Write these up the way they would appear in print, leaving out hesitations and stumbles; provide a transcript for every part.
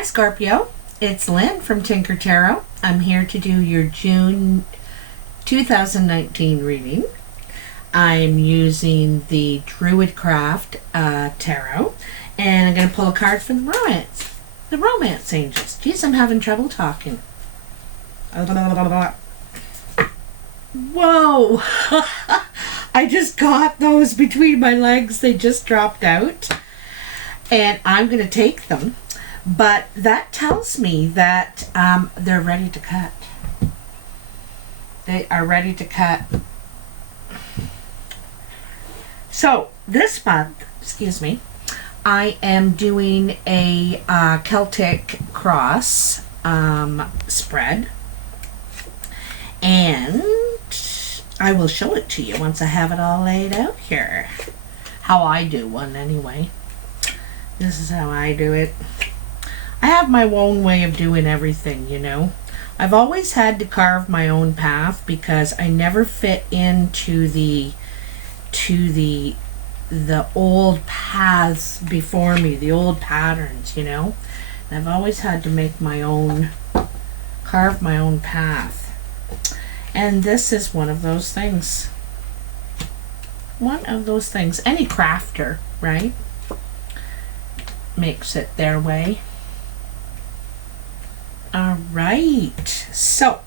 Hi Scorpio, it's Lynn from Tinker Tarot. I'm here to do your June 2019 reading. I'm using the Druid Craft Tarot, and I'm going to pull a card from the Romance Angels. Geez, I'm having trouble talking. Whoa! I just got those between my legs. They just dropped out, and I'm going to take them. But that tells me that they're ready to cut. They are ready to cut. So this month, excuse me, I am doing a Celtic cross spread, and I will show it to you once I have it all laid out here. How I do one anyway. This is how I do it. I have my own way of doing everything, you know. I've always had to carve my own path because I never fit into the old paths before me, the old patterns, you know. And I've always had to make my own, carve my own path. And this is one of those things. One of those things. Any crafter, right, makes it their way. All right, so,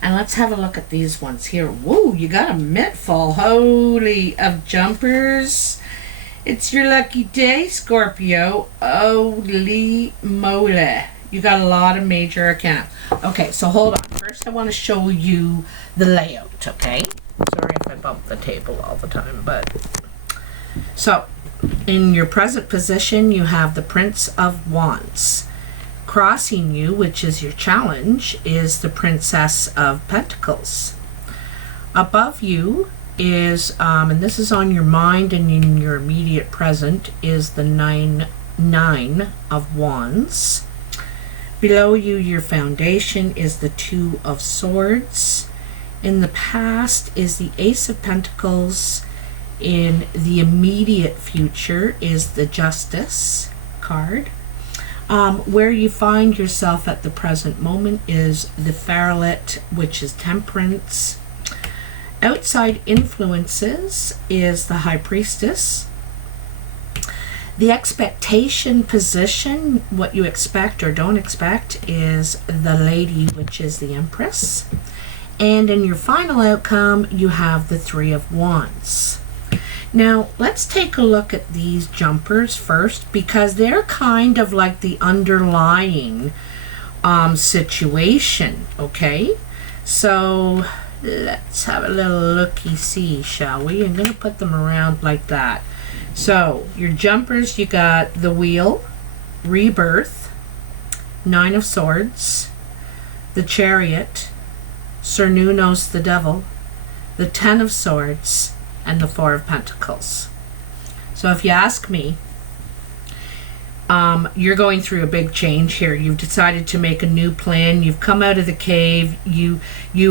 and let's have a look at these ones here. Whoa, you got a mitt full, holy, of jumpers. It's your lucky day, Scorpio. Holy moly. You got a lot of major arcana. Okay, so hold on. First, I want to show you the layout, okay? Sorry if I bump the table all the time, but... So, in your present position, you have the Prince of Wands. Crossing you, which is your challenge, is the Princess of Pentacles. Above you is, and this is on your mind and in your immediate present, is the Nine of Wands. Below you, your foundation, is the Two of Swords. In the past is the Ace of Pentacles. In the immediate future is the Justice card. Where you find yourself at the present moment is the Pharolet, which is Temperance. Outside influences is the High Priestess. The expectation position, what you expect or don't expect, is the Lady, which is the Empress. And in your final outcome, you have the Three of Wands. Now, let's take a look at these jumpers first, because they're kind of like the underlying situation, okay? So, let's have a little looky-see, shall we? I'm going to put them around like that. So, your jumpers, you got the Wheel, Rebirth, Nine of Swords, the Chariot, Sir Nunos the Devil, the Ten of Swords, and the Four of Pentacles. So if you ask me, you're going through a big change here. You've decided to make a new plan. You've come out of the cave. You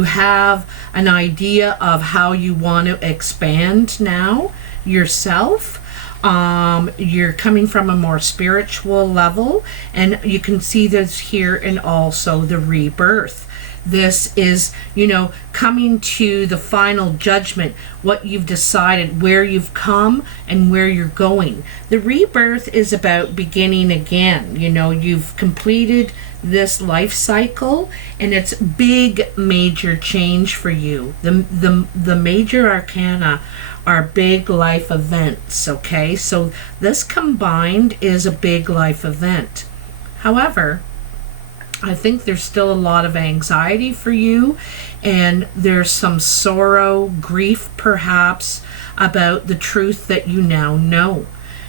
have an idea of how you want to expand now yourself. You're coming from a more spiritual level, and you can see this here, and also the rebirth. This is, you know, coming to the final judgment, what you've decided, where you've come and where you're going. The rebirth is about beginning again. You know, you've completed this life cycle, and it's big, major change for you. The major arcana are big life events, okay? So this combined is a big life event. However, I think there's still a lot of anxiety for you, and there's some sorrow, grief perhaps, about the truth that you now know.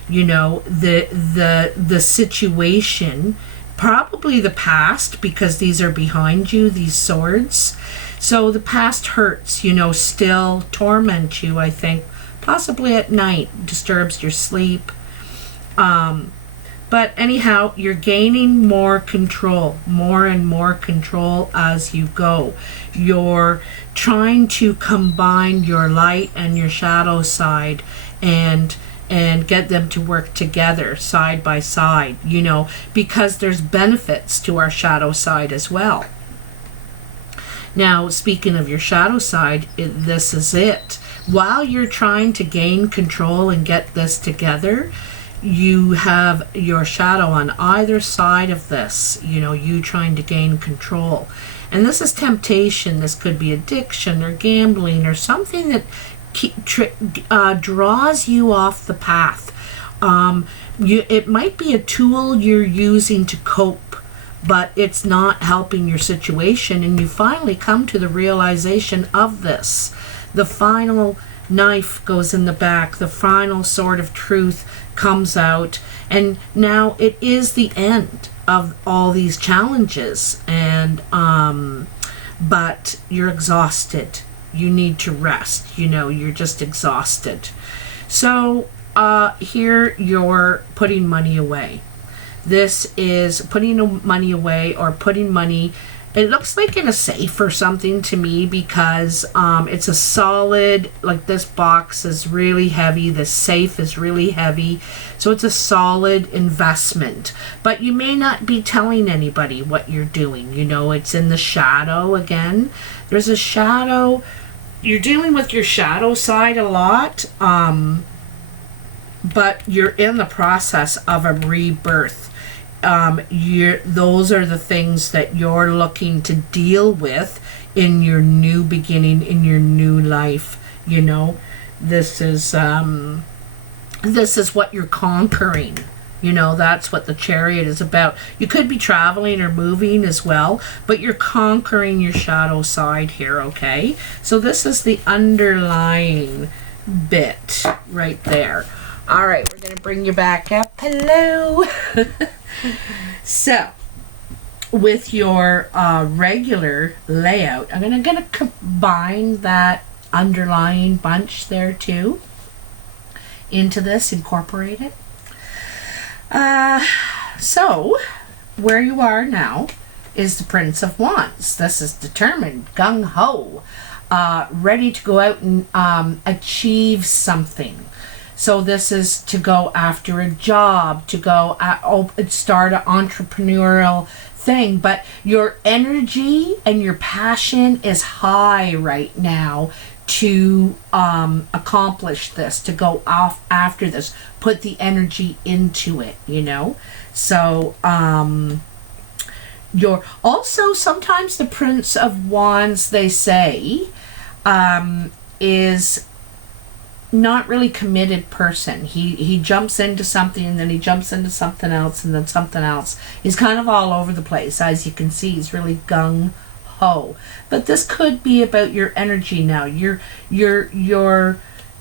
You know, the situation, probably the past, because these are behind you, these swords. So the past hurts, you know, still torment you, I think, possibly at night, disturbs your sleep. But anyhow, you're gaining more control, more and more control as you go. You're trying to combine your light and your shadow side, and and get them to work together side by side, you know, because there's benefits to our shadow side as well. Now, speaking of your shadow side, this is it. While you're trying to gain control and get this together, you have your shadow on either side of this, you know, you trying to gain control. And this is temptation. This could be addiction or gambling or something that draws you off the path. It might be a tool you're using to cope, but it's not helping your situation, and you finally come to the realization of this. The final knife goes in the back, the final sword of truth comes out, and now it is the end of all these challenges, and but you're exhausted. You need to rest, you know, you're just exhausted. So here you're putting money away. This is putting money away, or putting money, it looks like in a safe or something to me, because it's a solid, like this box is really heavy, the safe is really heavy, so it's a solid investment. But you may not be telling anybody what you're doing, you know, it's in the shadow again. There's a shadow, you're dealing with your shadow side a lot, but you're in the process of a rebirth. Those are the things that you're looking to deal with in your new beginning, in your new life. You know, this is what you're conquering. You know, that's what the Chariot is about. You could be traveling or moving as well, but you're conquering your shadow side here, okay? So this is the underlying bit right there. All right, we're going to bring you back up. Hello. So, with your regular layout, I'm going to combine that underlying bunch there too into this, incorporate it. So, where you are now is the Prince of Wands. This is determined, gung-ho, ready to go out and achieve something. So this is to go after a job, to go start an entrepreneurial thing. But your energy and your passion is high right now to accomplish this, to go off after this, put the energy into it, you know. So you're also, sometimes the Prince of Wands, they say, is not really committed person. He jumps into something, and then he jumps into something else, and then something else. He's kind of all over the place. As you can see, he's really gung-ho. But this could be about your energy now. You're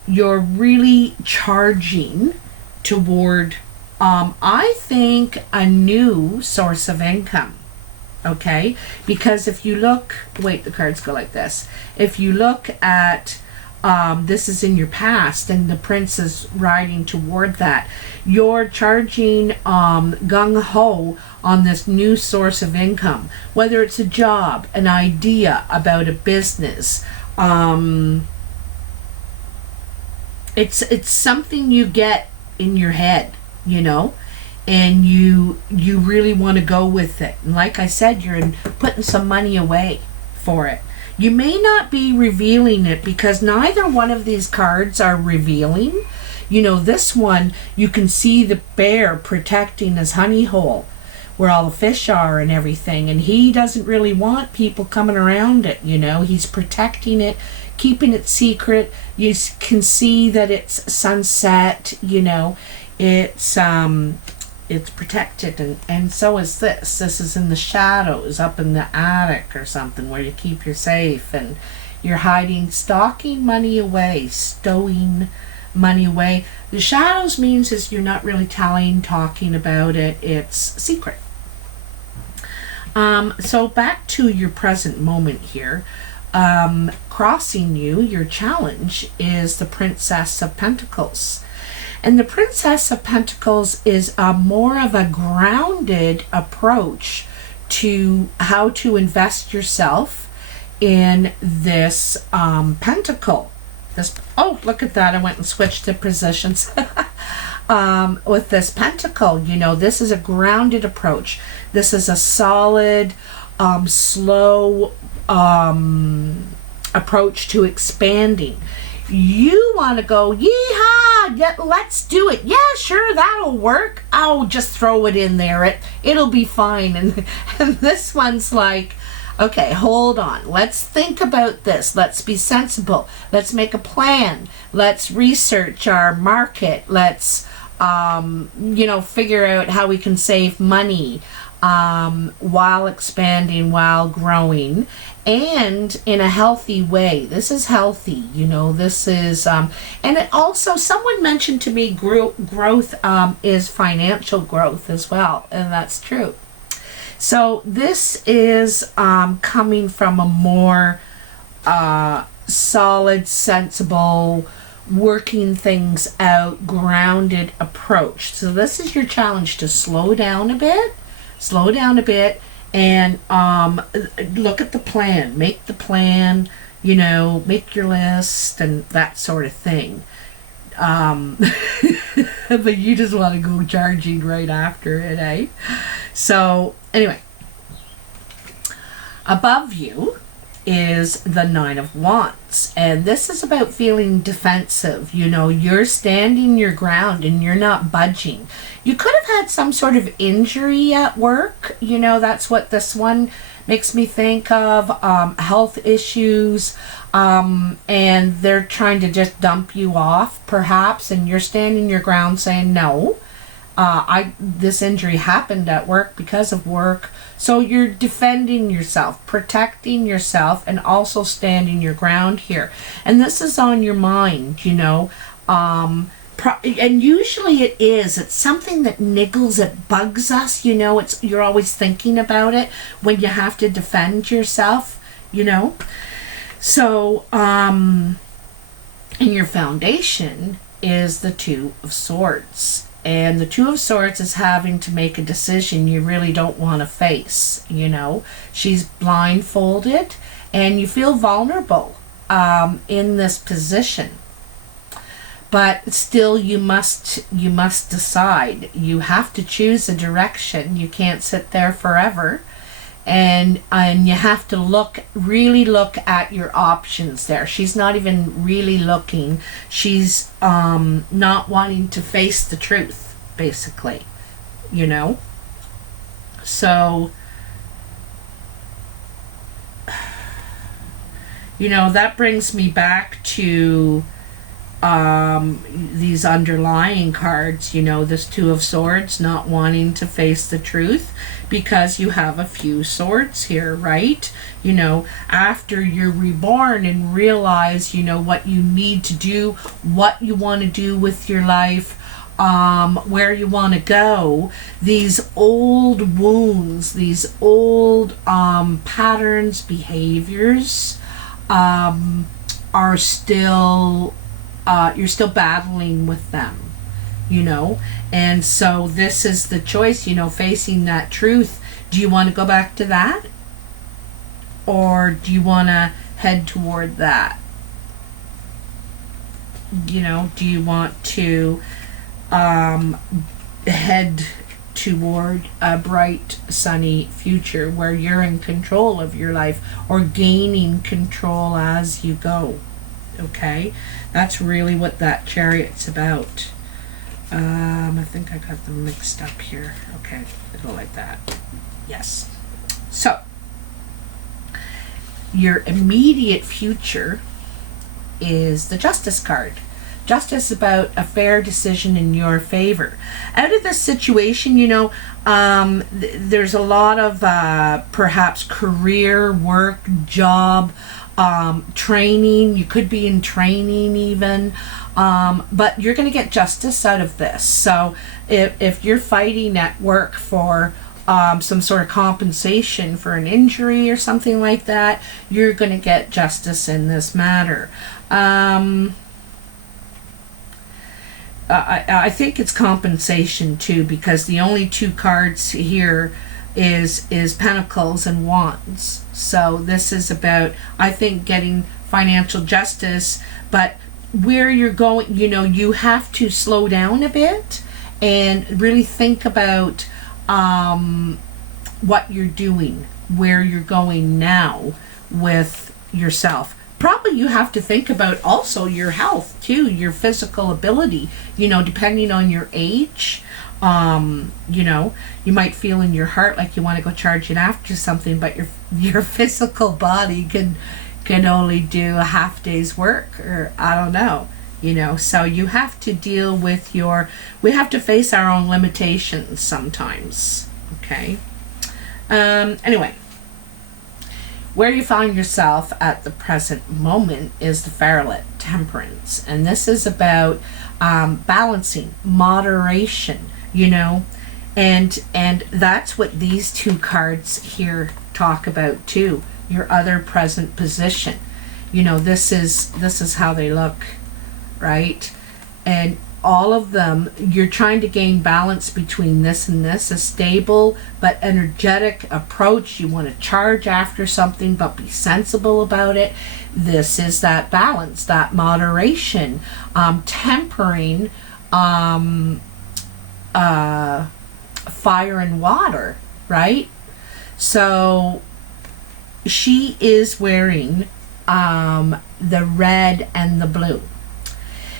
really charging toward I think a new source of income. Okay? Because if you look, wait, the cards go like this. If you look at this is in your past, and the Prince is riding toward that. You're charging gung-ho on this new source of income, whether it's a job, an idea about a business. It's something you get in your head, you know, and you really want to go with it. And like I said, you're putting some money away for it. You may not be revealing it, because neither one of these cards are revealing. You know, this one, you can see the bear protecting his honey hole where all the fish are and everything, and he doesn't really want people coming around it, you know. He's protecting it, keeping it secret. You can see that it's sunset, you know. It's protected, and so is this. This is in the shadows, up in the attic or something, where you keep your safe, and you're hiding, stocking money away, stowing money away. The shadows means is you're not really talking about it. It's secret. So back to your present moment here. Crossing you, your challenge is the Princess of Pentacles. And the Princess of Pentacles is more of a grounded approach to how to invest yourself in this pentacle this, oh, look at that, I went and switched the positions. With this pentacle, you know, this is a grounded approach. This is a solid, slow approach to expanding. You want to go, yeehaw, yeah, let's do it. Yeah, sure, that'll work. Oh, just throw it in there. It'll be fine. And this one's like, okay, hold on. Let's think about this. Let's be sensible. Let's make a plan. Let's research our market. Let's, you know, figure out how we can save money while expanding, while growing, and in a healthy way. This is healthy, you know, this is, and it also, someone mentioned to me growth is financial growth as well, and that's true. So this is coming from a more solid, sensible, working things out, grounded approach. So this is your challenge, to slow down a bit, and look at the plan, make the plan, you know, make your list and that sort of thing. But you just want to go charging right after it, eh? So anyway, above you is the Nine of Wands, and this is about feeling defensive. You know, you're standing your ground and you're not budging. You could have had some sort of injury at work, you know, that's what this one makes me think of, health issues, and they're trying to just dump you off perhaps, and you're standing your ground saying, no, this injury happened at work because of work. So you're defending yourself, protecting yourself, and also standing your ground here. And this is on your mind, you know, and usually it's something that niggles, it bugs us, you know, you're always thinking about it when you have to defend yourself, you know. So, and your foundation is the Two of Swords. And the Two of Swords is having to make a decision you really don't want to face, you know. She's blindfolded and you feel vulnerable in this position. But still you must decide. You have to choose a direction. You can't sit there forever. And you have to really look at your options there. She's not even really looking. She's not wanting to face the truth, basically, you know. So, you know, that brings me back to these underlying cards, you know, this Two of Swords, not wanting to face the truth, because you have a few swords here, right? You know, after you're reborn and realize, you know, what you need to do, what you want to do with your life, where you want to go, these old wounds, these old patterns, behaviors are still you're still battling with them, you know. And so this is the choice, you know, facing that truth. Do you want to go back to that, or do you want to head toward that? You know, do you want to head toward a bright, sunny future where you're in control of your life, or gaining control as you go? Okay, that's really what that Chariot's about. I think I got them mixed up here. Okay, it'll go like that. Yes. So, your immediate future is the Justice card. Justice is about a fair decision in your favor. Out of this situation, you know, there's a lot of perhaps career, work, job, training. You could be in training even, but you're going to get justice out of this. So if you're fighting at work for some sort of compensation for an injury or something like that, you're going to get justice in this matter. I think it's compensation too, because the only two cards here is Pentacles and Wands. So this is about, I think, getting financial justice, but where you're going, you know, you have to slow down a bit and really think about what you're doing, where you're going now with yourself. Probably you have to think about also your health too, your physical ability, you know, depending on your age. You know, you might feel in your heart like you want to go charging after something, but your physical body can only do a half day's work, or I don't know, you know. So you have to deal with we have to face our own limitations sometimes. Okay. Anyway, where you find yourself at the present moment is the Pharolet, Temperance, and this is about balancing, moderation, you know, and that's what these two cards here talk about too. Your other present position, you know, this is how they look, right? And all of them, you're trying to gain balance between this and this, a stable but energetic approach. You want to charge after something but be sensible about it. This is that balance, that moderation, tempering fire and water, right? So she is wearing the red and the blue.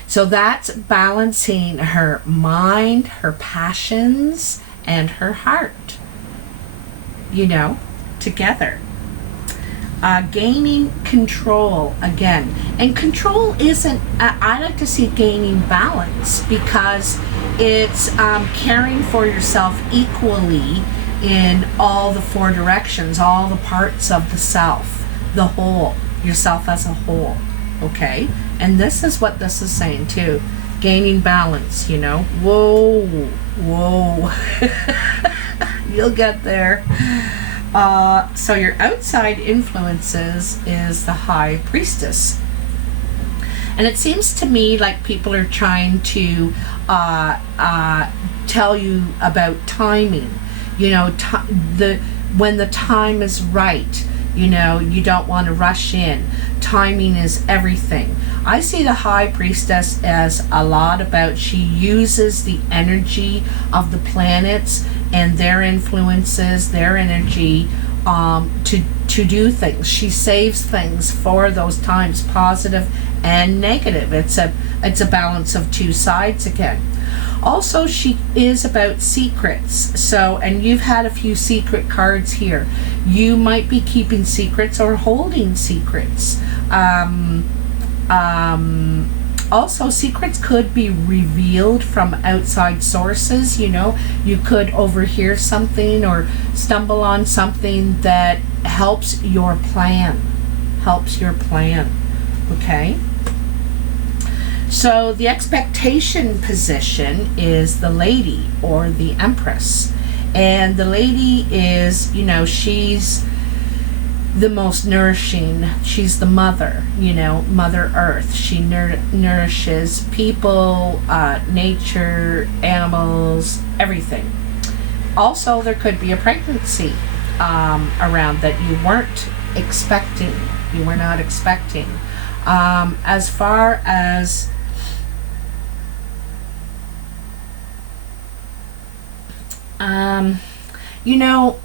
So that's balancing her mind, her passions, and her heart, you know, together. Gaining control again. And control isn't, I like to see gaining balance, because it's caring for yourself equally in all the four directions, all the parts of the self, the whole, yourself as a whole, okay? And this is what this is saying too. Gaining balance, you know. Whoa. You'll get there. So your outside influences is the High Priestess. And it seems to me like people are trying to tell you about timing. You know, when the time is right, you know, you don't want to rush in. Timing is everything. I see the High Priestess as a lot about, she uses the energy of the planets and their influences, their energy, to do things. She saves things for those times, positive and negative. It's a balance of two sides again. Also, she is about secrets. So, and you've had a few secret cards here. You might be keeping secrets or holding secrets. Also, secrets could be revealed from outside sources. You know, you could overhear something or stumble on something that helps your plan. Okay? So the expectation position is the Lady or the Empress. And the Lady is, you know, she's the most nourishing. She's the mother, you know, Mother Earth. She nourishes people, nature, animals, everything. Also, there could be a pregnancy around that you weren't expecting. You were not expecting. As far as you know,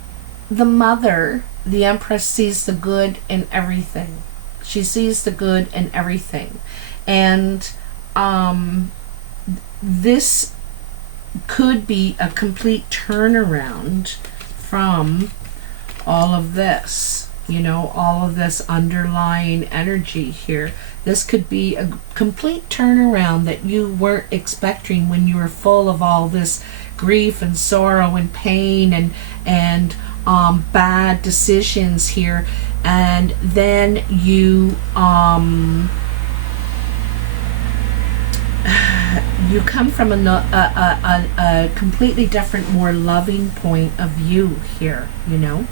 the mother, the Empress, sees the good in everything. She sees the good in everything. And this could be a complete turnaround from all of this, you know, all of this underlying energy here. This could be a complete turnaround that you weren't expecting when you were full of all this grief and sorrow and pain and bad decisions here, and then you you come from a completely different, more loving point of view here, you know.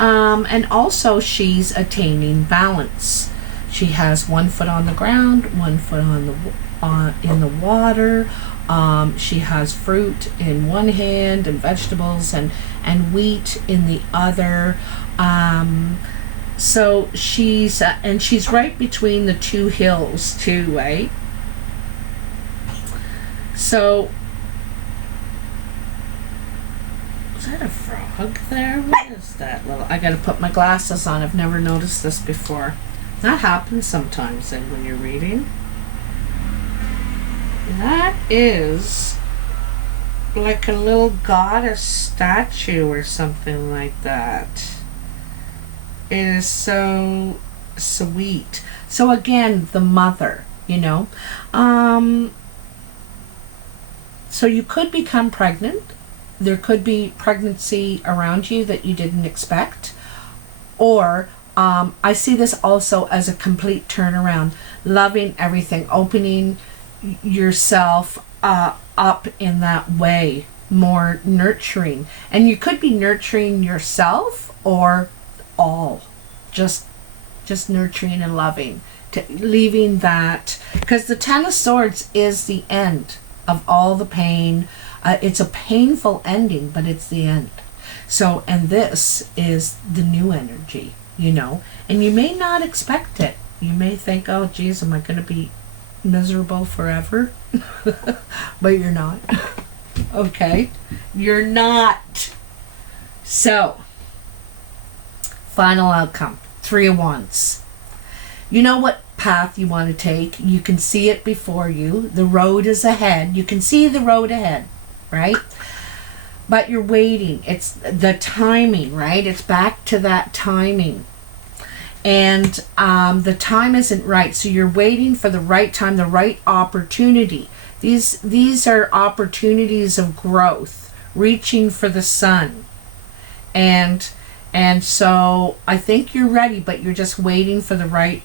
And also she's attaining balance. She has one foot on the ground, one foot in the water. She has fruit in one hand and vegetables and wheat in the other. So she's and she's right between the two hills too, right? So is that a frog there? What is that little? I gotta put my glasses on. I've never noticed this before. That happens sometimes then when you're reading. That is like a little goddess statue or something like that. It is so sweet. So again, the mother, you know. So you could become pregnant. There could be pregnancy around you that you didn't expect. Or I see this also as a complete turnaround. Loving everything. Opening yourself up in that way. More nurturing. And you could be nurturing yourself or all. Just nurturing and loving. Leaving that. Because the Ten of Swords is the end of all the pain. It's a painful ending, but it's the end. So, and this is the new energy, you know. And you may not expect it. You may think, oh, geez, am I going to be miserable forever? But you're not. Okay? You're not. So, final outcome. 3 of Wands. You know what path you want to take. You can see it before you. The road is ahead. You can see the road ahead, right? But you're waiting. It's the timing, right? It's back to that timing. And the time isn't right. So you're waiting for the right time, the right opportunity. These are opportunities of growth, reaching for the sun. And so I think you're ready, but you're just waiting for the right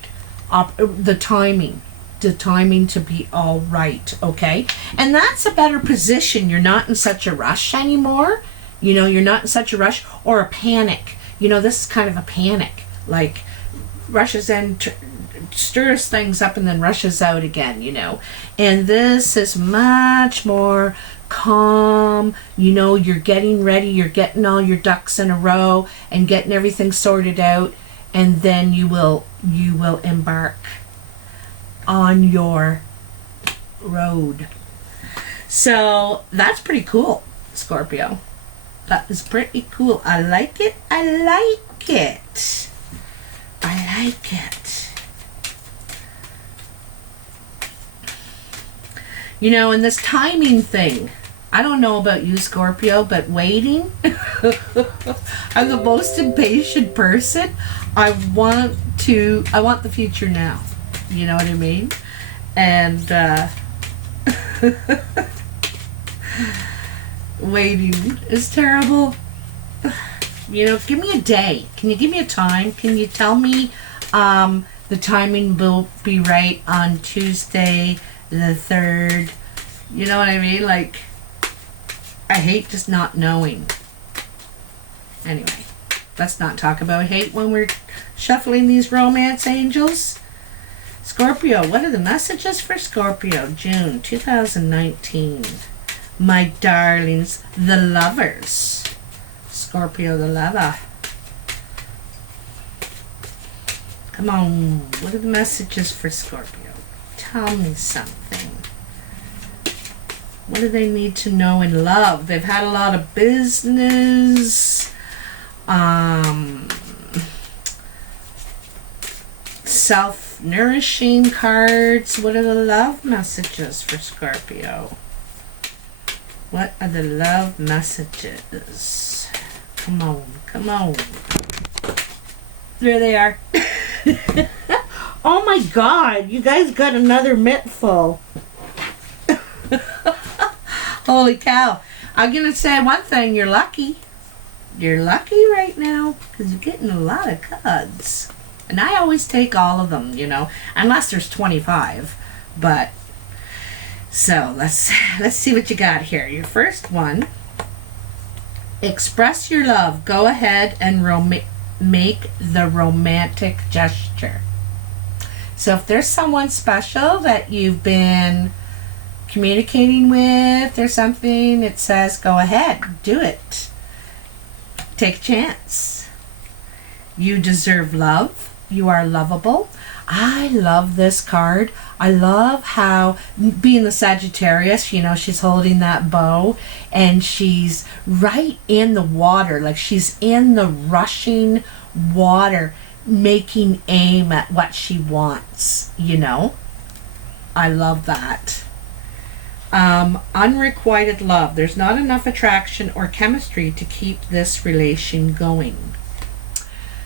the timing to be all right, okay? And that's a better position. You're not in such a rush anymore. You know, you're not in such a rush or a panic. You know, this is kind of a panic. Like, rushes in, stirs things up and then rushes out again, you know. And this is much more calm. You know, you're getting ready. You're getting all your ducks in a row and getting everything sorted out. And then you will embark on your road. So that's pretty cool, Scorpio. That is pretty cool. I like it. I like it. I like it. You know, and this timing thing, I don't know about you, Scorpio, but waiting, I'm the most impatient person. I want the future now. You know what I mean? And waiting is terrible. You know, give me a day. Can you give me a time? Can you tell me the timing will be right on Tuesday the 3rd? You know what I mean? Like, I hate just not knowing. Anyway, let's not talk about hate when we're shuffling these romance angels. Scorpio, what are the messages for Scorpio, June 2019? My darlings, the lovers. Scorpio, the lover. Come on, what are the messages for Scorpio? Tell me something. What do they need to know in love? They've had a lot of business. Self-nourishing cards. What are the love messages for Scorpio? What are the love messages? Come on, come on. There they are. Oh my God, you guys got another mitt full. Holy cow. I'm going to say one thing, you're lucky. You're lucky right now because you're getting a lot of cards. And I always take all of them, you know, unless there's 25. But, so let's see what you got here. Your first one, express your love. Go ahead and make the romantic gesture. So if there's someone special that you've been communicating with or something, it says go ahead, do it. Take a chance. You deserve love. You are lovable. I love this card. I love how, being the Sagittarius, you know, she's holding that bow and she's right in the water, like she's in the rushing water, making aim at what she wants, you know. I love that. Unrequited love. There's not enough attraction or chemistry to keep this relation going.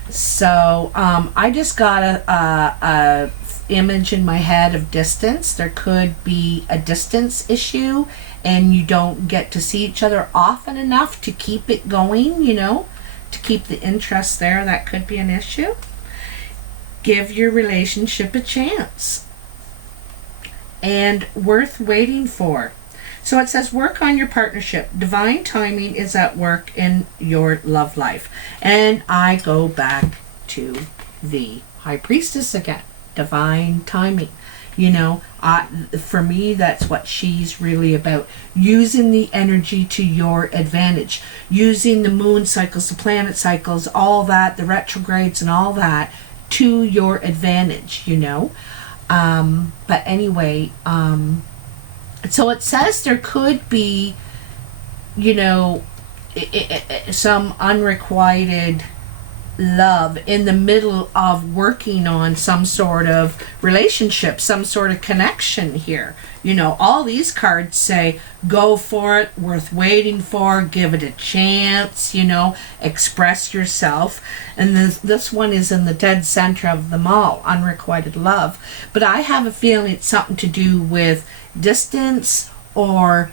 So I just got a image in my head of distance. There could be a distance issue and you don't get to see each other often enough to keep it going, you know, to keep the interest there. That could be an issue. Give your relationship a chance. And worth waiting for. So it says work on your partnership. Divine timing is at work in your love life. And I go back to the High Priestess again. Divine timing. You know, for me, that's what she's really about. Using the energy to your advantage. Using the moon cycles, the planet cycles, all that, the retrogrades and all that to your advantage, you know. But anyway, so it says there could be, you know, some unrequited love in the middle of working on some sort of relationship, some sort of connection here. You know, all these cards say go for it, worth waiting for, give it a chance, you know, express yourself. And this one is in the dead center of them all, unrequited love. But I have a feeling it's something to do with distance or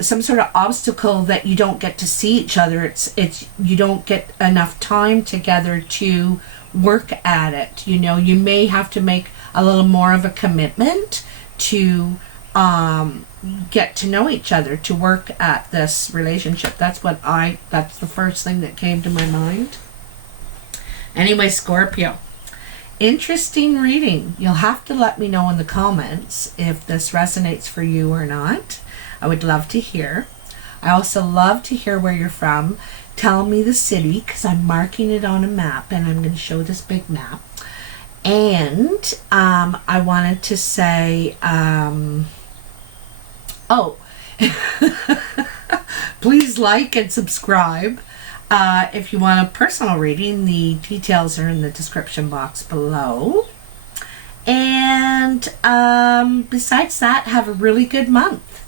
some sort of obstacle that you don't get to see each other. It's you don't get enough time together to work at it. You know, you may have to make a little more of a commitment to get to know each other, to work at this relationship. That's the first thing that came to my mind. Anyway, Scorpio, interesting reading. You'll have to let me know in the comments if this resonates for you or not. I would love to hear. I also love to hear where you're from. Tell me the city, because I'm marking it on a map, and I'm going to show this big map. And I wanted to say, please like and subscribe. If you want a personal reading, the details are in the description box below. And besides that, have a really good month.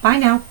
Bye now.